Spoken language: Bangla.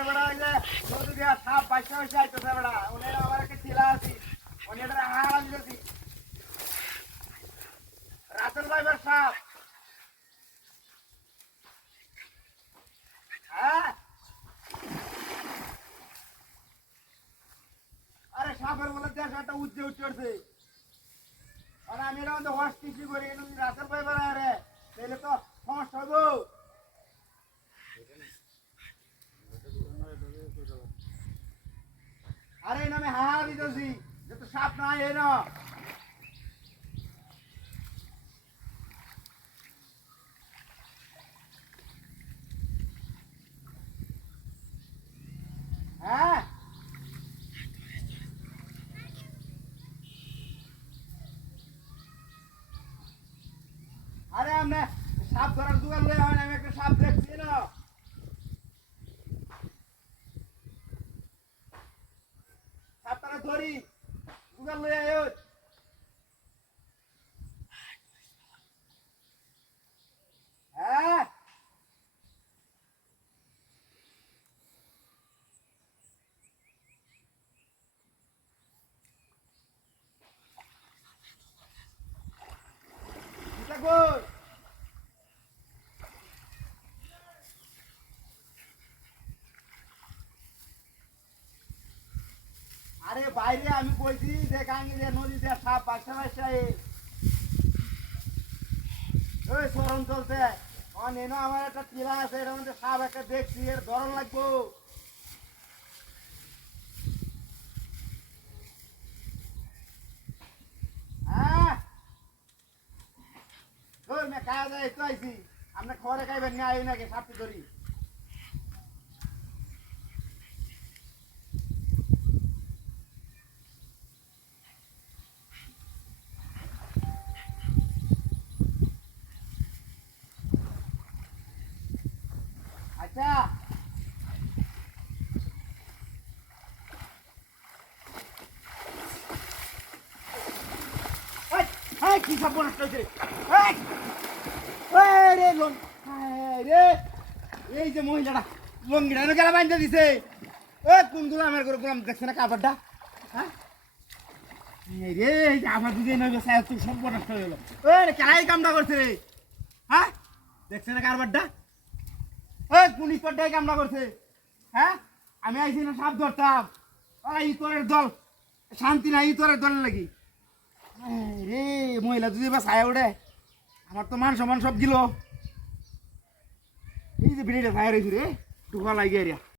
আরে বড় ওই যে নদী দিয়া সাপ বাইসা হইছে আইতেছে বড় ওনের আমার একটা ছিলা আছে ওনের হাড়া দিতেছি রাতের বাইবার সাপ হ্যাঁ আরে সাপের বলে দেশ একটা উজ্জে উঠছে আর আমি এর মধ্যে হস্টিসি করি রাতের বাইবার আরে তাহলে তো সমস্যা হবো আরে নামে হাহা দিতেছি যে তো সাপ নাই এ না হ্যাঁ আরে আমরা সাপ ধরার দোকান লয়ে হয় না আমি একটা সাপ দেখছি না সাপটারে ধরি দোকান লয়ে আয় হ্যাঁ এটা কই আরে বাইরে আমি কইছি দেখাঙ্গি যে নদীতে সাপ বাসা বাসা ওই সরম চলছে নেনো আমার একটা টিলা আছে এর মধ্যে সাপ একটা দেখছি এর ধরন লাগবো হ্যাঁ ওই মে খাওয়া যায় একটু আইছি আপনি খবরে খাইবেন না আই নাকি সাপটি ধরি আচ্ছা কি সব নষ্ট হয়েছে রে লং রে এই যে মহিলাটা লঙ্গিটা এনে গেলা বাঁধতে দিছে কোন গোলামের করে গোলাম দেখছে না কাপড়টা হ্যাঁ রে এই যে আমার দুদিন নইবে সাহেব তুই সব নষ্ট হয়ে গেল কাই কামটা করছে রে হ্যাঁ দেখছে না কারবারটা কোন ইস্পটটাই কামটা করছে হ্যাঁ আমি আইছি না সাপ ধরতাম ইতরের দল শান্তি নাই ইতরের দলের লাগি রে মহিলা যদি বা ছায়া উঠে আমার তো মান সম্মান সব গেল এই যে বিড়িটা ছায়া রয়েছে রে টুকা লাগিয়ে